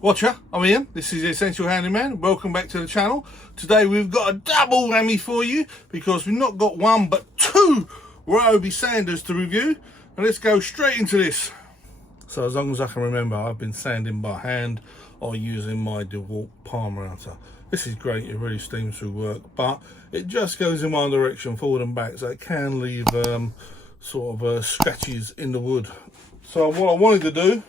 Watcher, I'm Ian. This is the Essential Handyman. Welcome back to the channel. Today we've got a double whammy for you because we've not got one but two Ryobi sanders to review. And let's go straight into this. So as long as I can remember, I've been sanding by hand or using my DeWalt palm router. This is great, it really steams through work, but it just goes in one direction, forward and back, so it can leave scratches in the wood. So what I wanted to do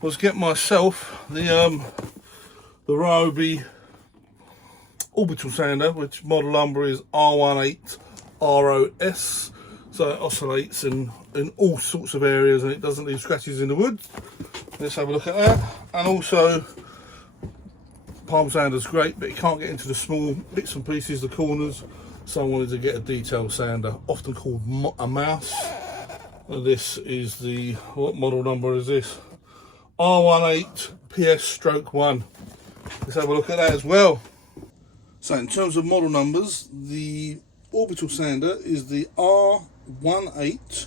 was get myself the Ryobi orbital sander, which model number is R18ROS. So it oscillates in all sorts of areas and it doesn't leave scratches in the wood. Let's have a look at that. And also, palm sander's great, but you can't get into the small bits and pieces, the corners. So I wanted to get a detail sander, often called a mouse. And this is the, what model number is this? R18PS-1. Let's have a look at that as well. So in terms of model numbers, the orbital sander is the R18ROS.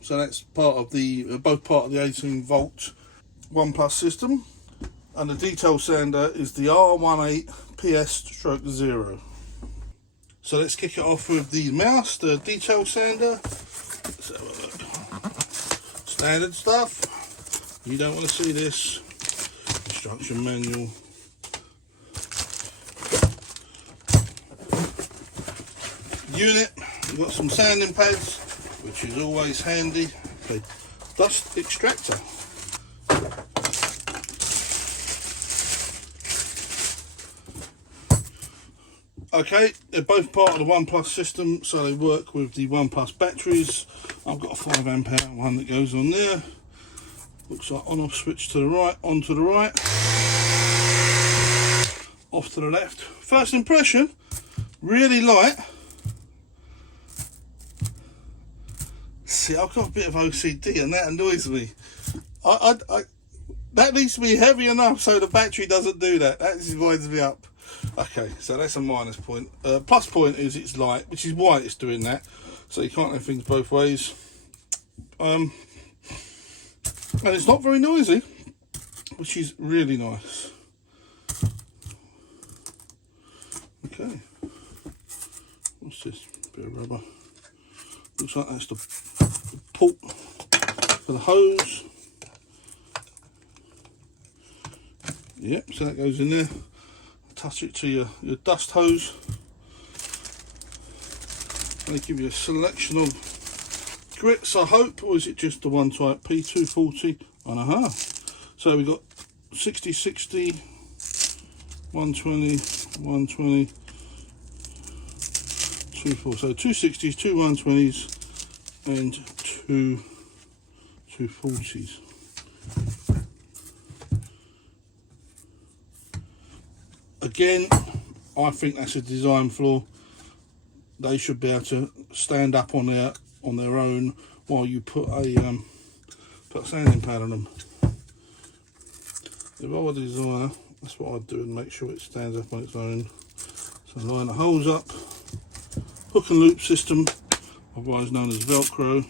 So that's part of the both part of the 18-volt 1+ system. And the detail sander is the R18PS-0. So let's kick it off with the mouse, the detail sander. Let's have a look. Standard stuff. You don't want to see this. Instruction manual. Unit. We've got some sanding pads, which is always handy. Okay. Dust extractor. Okay, they're both part of the 1+ system, so they work with the 1+ batteries. I've got a 5 amp hour one that goes on there. Looks like on-off switch to the right, on to the right, off to the left. First impression, really light. See, I've got a bit of OCD and that annoys me. That needs to be heavy enough so the battery doesn't do that. That just winds me up. Okay, so that's a minus point. Plus point is it's light, which is why it's doing that. So you can't have things both ways. And it's not very noisy, which is really nice. Okay. What's this? Bit of rubber. Looks like that's the port for the hose. Yep, so that goes in there. Attach it to your dust hose. They give you a selection of grits, I hope, or is it just the one type? P240 and a half. So we've got 60, 60, 120, 120, 240. So 2 60s, 2 120s, and 2 240s. Again, I think that's a design flaw. They should be able to stand up on their own while you put a sanding pad on them. If I were the designer, that's what I'd do and make sure it stands up on its own. So line the holes up, hook and loop system, otherwise known as Velcro.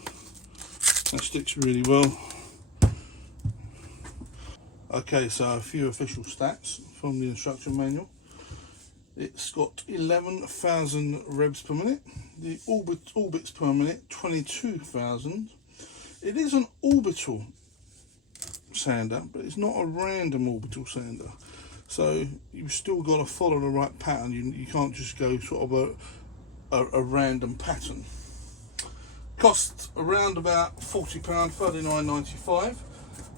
That sticks really well. Okay, so a few official stats from the instruction manual. It's got 11,000 revs per minute. The orbits per minute, 22,000. It is an orbital sander, but it's not a random orbital sander. So you've still got to follow the right pattern. You can't just go sort of a random pattern. Costs around about £40, £39.95.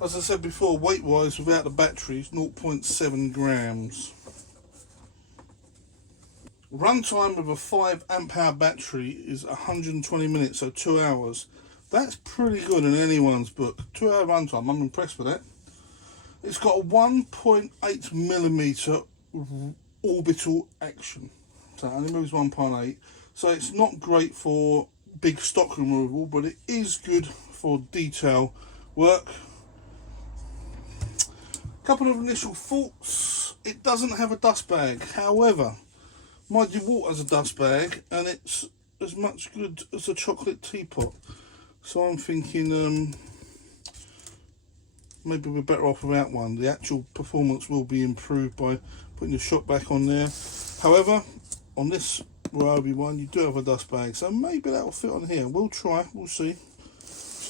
As I said before, weight wise, without the batteries, 0.7 grams. Runtime with a 5 amp hour battery is 120 minutes, so 2 hours. That's pretty good in anyone's book. 2 hour runtime, I'm impressed with that. It's got a 1.8mm orbital action, so it only moves 1.8. So it's not great for big stock removal, but it is good for detail work. Couple of initial thoughts. It doesn't have a dust bag. However, my DeWalt has a dust bag and it's as much good as a chocolate teapot. So I'm thinking maybe we're better off without one. The actual performance will be improved by putting the shock back on there. However, on this Ryobi one, you do have a dust bag, so maybe that will fit on here. We'll try, we'll see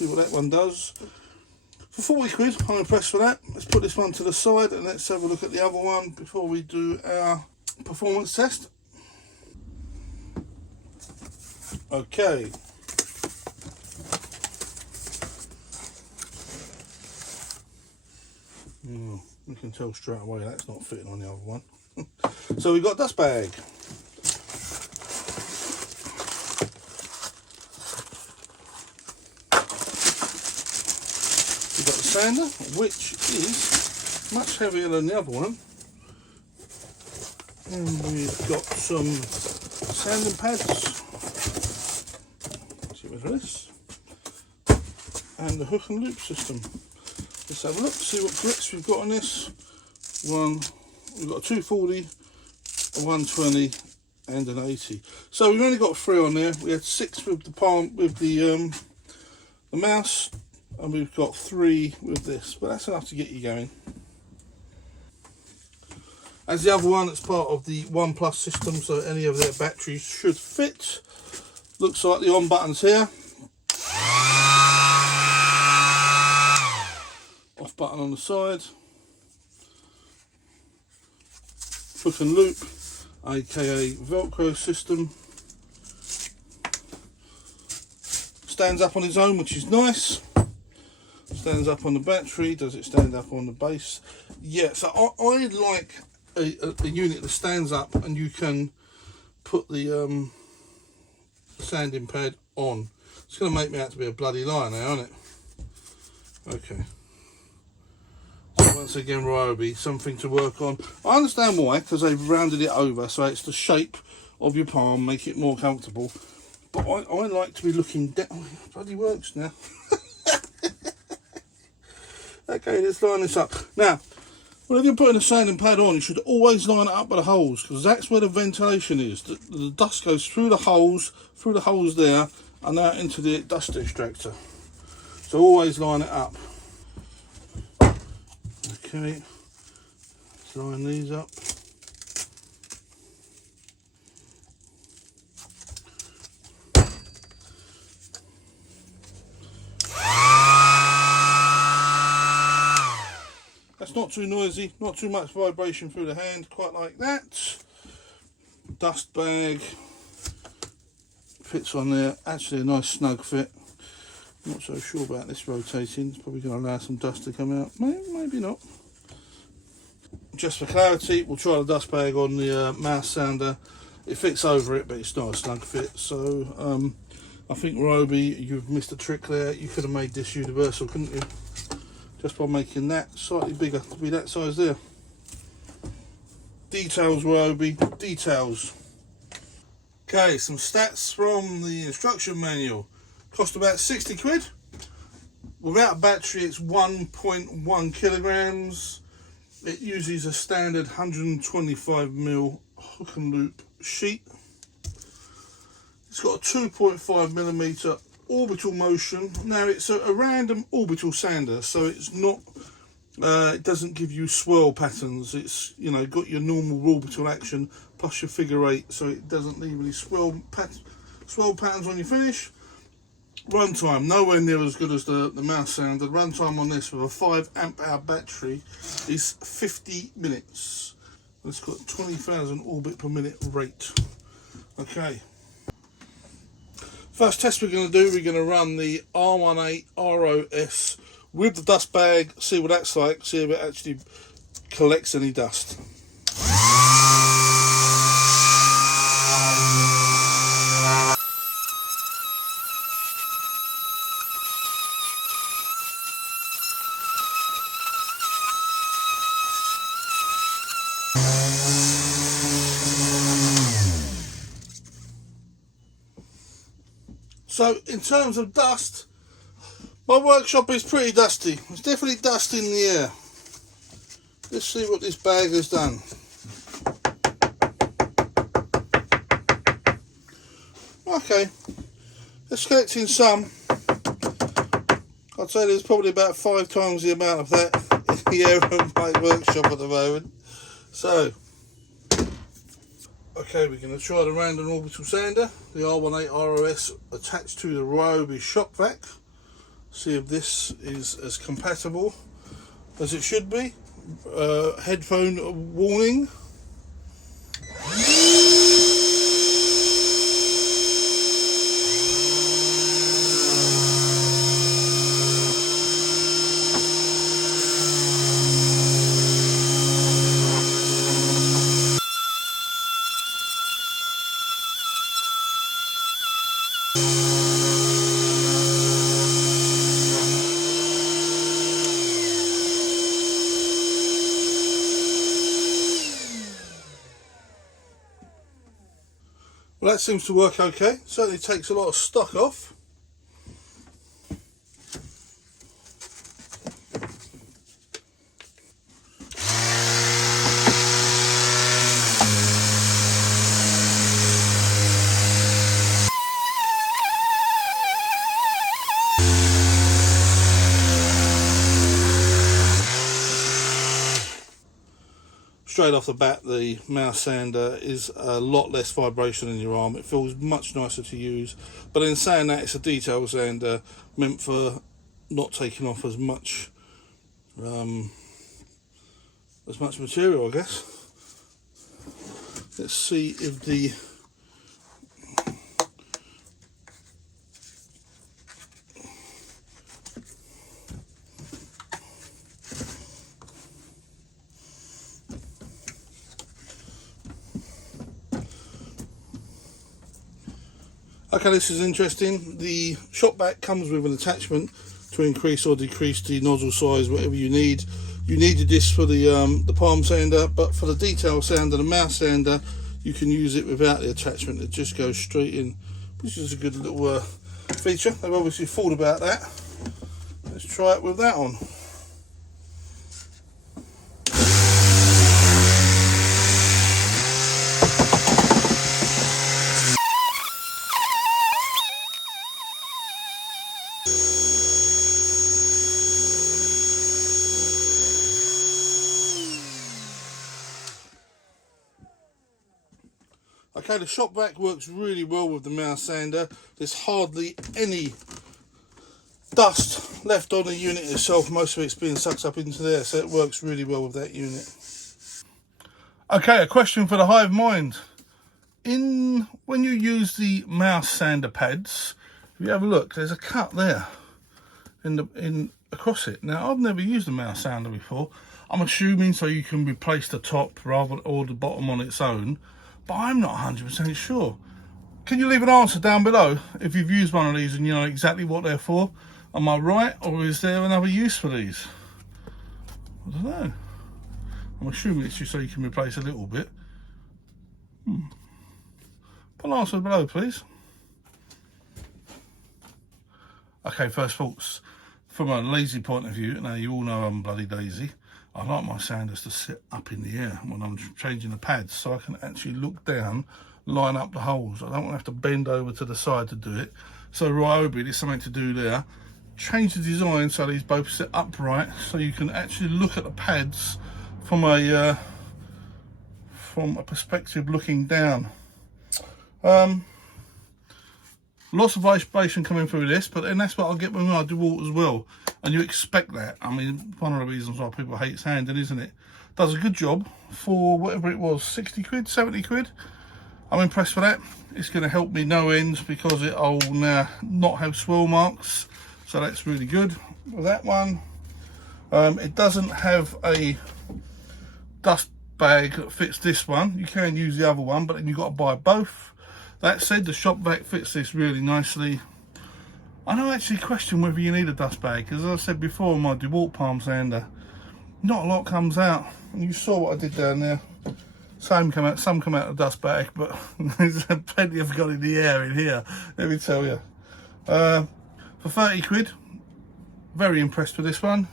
what that one does. For 40 quid, I'm impressed with that. Let's put this one to the side and let's have a look at the other one before we do our performance test. Okay. Oh, we can tell straight away that's not fitting on the other one. So we've got dust bag. We've got the sander, which is much heavier than the other one. And we've got some sanding pads. Let's get rid of this. And the hook and loop system. Let's have a look, see what grips we've got on this. We've got a 240, a 120 and an 80. So we've only got 3 on there. We had 6 with the palm, with the mouse, and we've got 3 with this, but that's enough to get you going. As the other one, it's part of the OnePlus system, so any of their batteries should fit. Looks like the on buttons here. Off button on the side. Hook and loop, aka Velcro system. Stands up on its own, which is nice. Stands up on the battery. Does it stand up on the base? Yeah, so I like a unit that stands up and you can put the sanding pad on. It's going to make me out to be a bloody liar now, isn't it? Okay. So once again, Ryobi, something to work on. I understand why, because they've rounded it over, so it's the shape of your palm, make it more comfortable. But I like to be looking down. Oh, it bloody works now. Okay, let's line this up. Now, whenever you're putting a sanding pad on, you should always line it up by the holes, because that's where the ventilation is. The dust goes through the holes there, and out into the dust extractor. So always line it up. Okay, let's line these up. That's not too noisy, not too much vibration through the hand, quite like that. Dust bag fits on there, actually a nice snug fit. Not so sure about this rotating, it's probably going to allow some dust to come out, maybe not. Just for clarity, we'll try the dust bag on the mouse sander. It fits over it, but it's not a snug fit, so I think Ryobi, you've missed a trick there. You could have made this universal, couldn't you? Just by making that slightly bigger to be that size there. Details, Ryobi, details. Okay, some stats from the instruction manual. Cost about 60 quid. Without a battery, it's 1.1 kilograms. It uses a standard 125mm hook and loop sheet. It's got a 2.5mm orbital motion. Now it's a random orbital sander, so it's not it doesn't give you swirl patterns. It's, you know, got your normal orbital action plus your figure 8, so it doesn't leave any swirl patterns on your finish. Runtime nowhere near as good as the mouse sander. Runtime on this with a 5 amp hour battery is 50 minutes. It's got 20,000 orbit per minute rate. Okay. First test we're going to do, we're going to run the R18 ROS with the dust bag, see what that's like, see if it actually collects any dust. So in terms of dust, my workshop is pretty dusty. There's definitely dust in the air. Let's see what this bag has done. Okay, it's collecting some. I'd I'd say there's probably about 5 times the amount of that in the Aeroplane workshop at the moment. So, okay, we're going to try the random orbital sander, the R18 ROS attached to the Ryobi shop vac. See if this is as compatible as it should be. Headphone warning. Well, that seems to work okay. Certainly takes a lot of stock off. Straight off the bat, the mouse sander is a lot less vibration in your arm. It feels much nicer to use. But in saying that, it's a detail sander meant for not taking off as much material, I guess. Let's see if the Okay, this is interesting. The shop vac comes with an attachment to increase or decrease the nozzle size, whatever you need. You needed this for the palm sander, but for the detail sander, the mouse sander, you can use it without the attachment. It just goes straight in, which is a good little feature. They've obviously thought about that. Let's try it with that on. Okay, the shop vac works really well with the mouse sander. There's hardly any dust left on the unit itself. Most of it's being sucked up into there, so it works really well with that unit. Okay, a question for the hive mind. When you use the mouse sander pads, if you have a look, there's a cut there across it. Now, I've never used a mouse sander before. I'm assuming so you can replace the top or the bottom on its own, but I'm not 100% sure. Can you leave an answer down below if you've used one of these and you know exactly what they're for? Am I right, or is there another use for these? I don't know. I'm assuming it's just so you can replace a little bit. Put an answer below, please. Okay, first thoughts. From a lazy point of view, now you all know I'm bloody lazy. I like my sanders to sit up in the air when I'm changing the pads, so I can actually look down, line up the holes. I don't want to have to bend over to the side to do it. So Ryobi, there's something to do there. Change the design so these both sit upright, so you can actually look at the pads from a perspective looking down. Lots of vibration coming through this, but then that's what I get when I do water as well. And you expect that. I mean, one of the reasons why people hate sanding, isn't it? Does a good job for whatever it was, 60 quid, 70 quid. I'm impressed with that. It's going to help me no ends because it'll now not have swirl marks. So that's really good with that one. It doesn't have a dust bag that fits this one. You can use the other one, but then you've got to buy both. That said, the shop vac fits this really nicely. I don't actually question whether you need a dust bag, because as I said before on my DeWalt palm sander, not a lot comes out. And you saw what I did down there. Some come out of the dust bag, but there's plenty of got in the air in here, let me tell you. For 30 quid, very impressed with this one.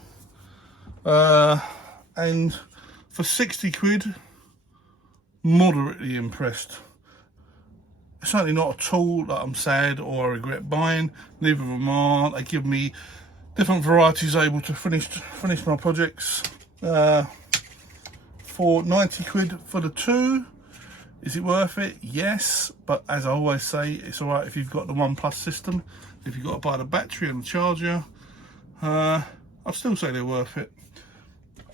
And for 60 quid, moderately impressed. It's certainly not a tool that I'm sad or I regret buying. Neither of them are. They give me different varieties able to finish my projects. For 90 quid for the two, is it worth it? Yes, but as I always say, it's all right if you've got the One Plus system. If you've got to buy the battery and the charger, I'd still say they're worth it.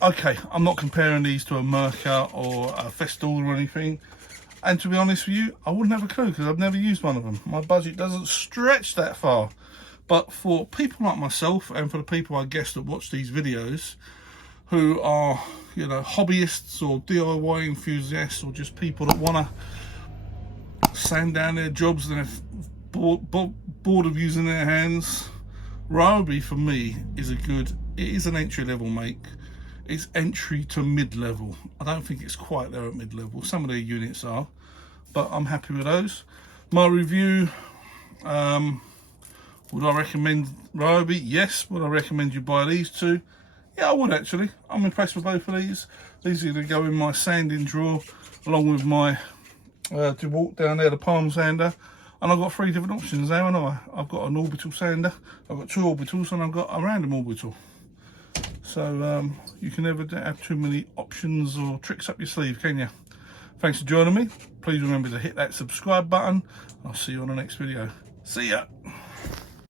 Okay, I'm not comparing these to a Merca or a Festool or anything, and to be honest with you, I wouldn't have a clue because I've never used one of them. My budget doesn't stretch that far. But for people like myself, and for the people I guess that watch these videos, who are, you know, hobbyists or DIY enthusiasts, or just people that want to sand down their jobs and they're bored of using their hands, Ryobi for me is it is an entry-level make. It's entry to mid-level. I don't think it's quite there at mid-level. Some of their units are, but I'm happy with those. My review, would I recommend Ryobi? Yes. Would I recommend you buy these two? Yeah, I would actually. I'm impressed with both of these. These are going to go in my sanding drawer, along with my DeWalt down there, the palm sander. And I've got 3 different options there, haven't I? I've got an orbital sander, I've got 2 orbitals, and I've got a random orbital. So you can never have too many options or tricks up your sleeve, can you? Thanks for joining me. Please remember to hit that subscribe button. I'll see you on the next video. See ya.